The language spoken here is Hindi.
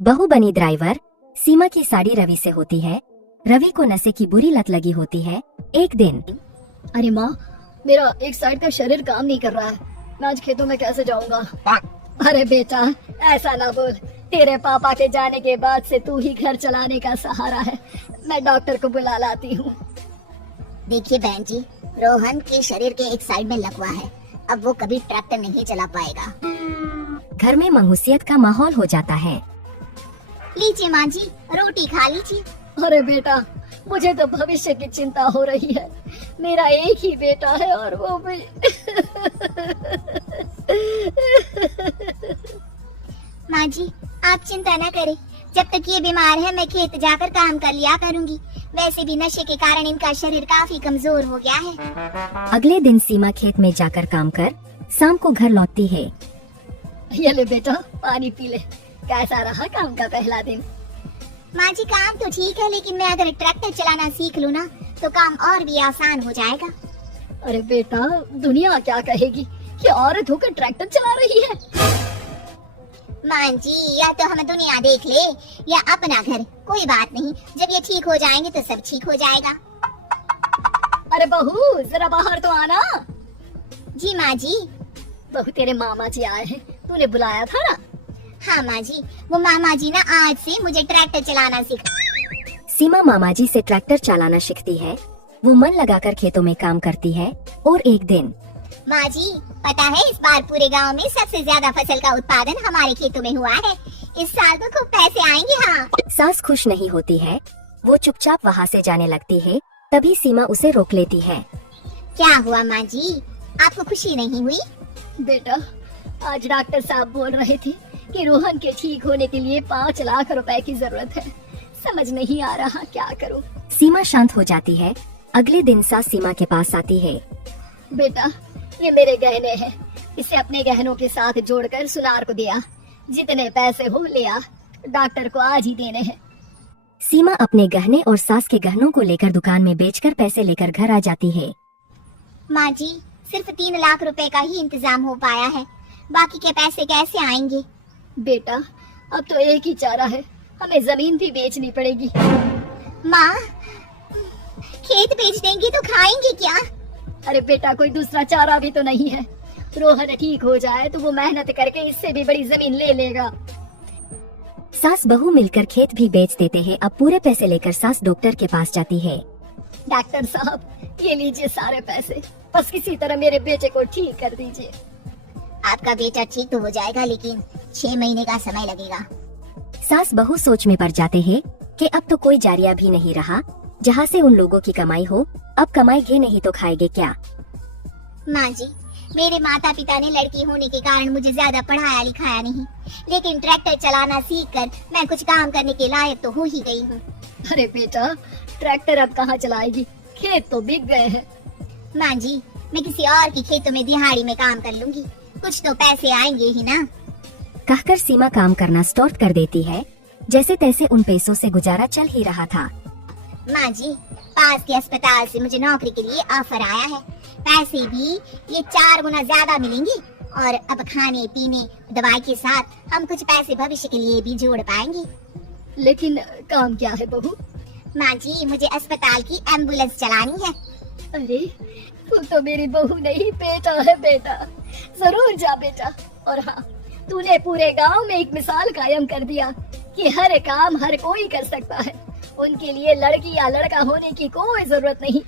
बहू बनी ड्राइवर सीमा की साड़ी रवि से होती है। रवि को नशे की बुरी लत लगी होती है। एक दिन अरे माँ, मेरा एक साइड का शरीर काम नहीं कर रहा है। मैं आज खेतों में कैसे जाऊंगा? अरे बेटा, ऐसा ना बोल। तेरे पापा के जाने के बाद से तू ही घर चलाने का सहारा है। मैं डॉक्टर को बुला लाती हूँ। देखिए बहन जी, रोहन के शरीर के एक साइड में लकवा है। अब वो कभी ट्रैक्टर नहीं चला पाएगा। घर में मंगूसियत का माहौल हो जाता है। लीजिए माँ जी, रोटी खा लीजिए। अरे बेटा, मुझे तो भविष्य की चिंता हो रही है। मेरा एक ही बेटा है और वो भी माँ जी, आप चिंता न करें। जब तक ये बीमार है मैं खेत जाकर काम कर लिया करूँगी। वैसे भी नशे के कारण इनका शरीर काफी कमजोर हो गया है। अगले दिन सीमा खेत में जाकर काम कर शाम को घर लौटती है। ये ले बेटा, पानी पी ले। कैसा रहा काम का पहला दिन? माँ जी, काम तो ठीक है, लेकिन मैं अगर ट्रैक्टर चलाना सीख लूँ ना तो काम और भी आसान हो जाएगा। अरे बेटा, दुनिया क्या कहेगी कि औरत होकर ट्रैक्टर चला रही है। माँ जी, या तो हमें दुनिया देख ले या अपना घर, कोई बात नहीं। जब ये ठीक हो जाएंगे तो सब ठीक हो जाएगा। अरे बहू, जरा बाहर तो आना। जी माँ जी। बहू, तेरे मामा जी आए हैं, तूने बुलाया था ना? हाँ माँ जी, वो मामा जी ना आज से मुझे ट्रैक्टर चलाना सिखा। सीमा मामा जी से ट्रैक्टर चलाना सीखती है। वो मन लगाकर खेतों में काम करती है। और एक दिन माँ जी, पता है इस बार पूरे गांव में सबसे ज्यादा फसल का उत्पादन हमारे खेतों में हुआ है। इस साल तो खूब पैसे आएंगे। हाँ। सास खुश नहीं होती है। वो चुपचाप वहाँ से जाने लगती है। तभी सीमा उसे रोक लेती है। क्या हुआ माँ जी, आपको खुशी नहीं हुई? बेटा, आज डॉक्टर साहब बोल रहे थे कि रोहन के ठीक होने के लिए 5 लाख रुपए की जरूरत है। समझ नहीं आ रहा क्या करूं। सीमा शांत हो जाती है। अगले दिन सास सीमा के पास आती है। बेटा, ये मेरे गहने हैं। इसे अपने गहनों के साथ जोड़कर सुनार को दिया। जितने पैसे हो ले आ, डॉक्टर को आज ही देने हैं। सीमा अपने गहने और सास के गहनों को लेकर दुकान में बेचकर पैसे लेकर घर आ जाती है। माँ जी, सिर्फ 3 लाख रुपए का ही इंतजाम हो पाया है। बाकी के पैसे कैसे आएंगे? बेटा, अब तो एक ही चारा है, हमें जमीन भी बेचनी पड़ेगी। माँ, खेत बेच देंगी तो खाएंगे क्या? अरे बेटा, कोई दूसरा चारा भी तो नहीं है। रोहन ठीक हो जाए तो वो मेहनत करके इससे भी बड़ी जमीन ले लेगा। सास बहू मिलकर खेत भी बेच देते हैं। अब पूरे पैसे लेकर सास डॉक्टर के पास जाती है। डॉक्टर साहब, ये लीजिए सारे पैसे, बस किसी तरह मेरे बेटे को ठीक कर दीजिए। आपका बेटा ठीक तो हो जाएगा, लेकिन 6 महीने का समय लगेगा। सास बहू सोच में पड़ जाते हैं कि अब तो कोई जारिया भी नहीं रहा जहाँ से उन लोगों की कमाई हो। अब कमाएंगे नहीं तो खाएंगे क्या? माँ जी, मेरे माता पिता ने लड़की होने के कारण मुझे ज्यादा पढ़ाया लिखाया नहीं, लेकिन ट्रैक्टर चलाना सीखकर मैं कुछ काम करने के लायक तो हो ही गई हूँ। अरे बेटा, ट्रैक्टर अब कहाँ चलाएगी? खेत तो बिक गए हैं। माँ जी, मैं किसी और की खेतों में दिहाड़ी में काम कर लूंगी, कुछ तो पैसे आएंगे ही ना। कहकर सीमा काम करना स्टार्ट कर देती है। जैसे तैसे उन पैसों से गुजारा चल ही रहा था। माँ जी, पास के अस्पताल से मुझे नौकरी के लिए ऑफर आया है। पैसे भी ये 4 गुना ज्यादा मिलेंगे और अब खाने पीने दवाई के साथ हम कुछ पैसे भविष्य के लिए भी जोड़ पाएंगे। लेकिन काम क्या है बहू? माँ जी, मुझे अस्पताल की एम्बुलेंस चलानी है। अरे, तू तो मेरी बहू नहीं, बेटा है बेटा। जरूर जा बेटा। और हाँ, तूने पूरे गांव में एक मिसाल कायम कर दिया कि हर काम हर कोई कर सकता है। उनके लिए लड़की या लड़का होने की कोई जरूरत नहीं।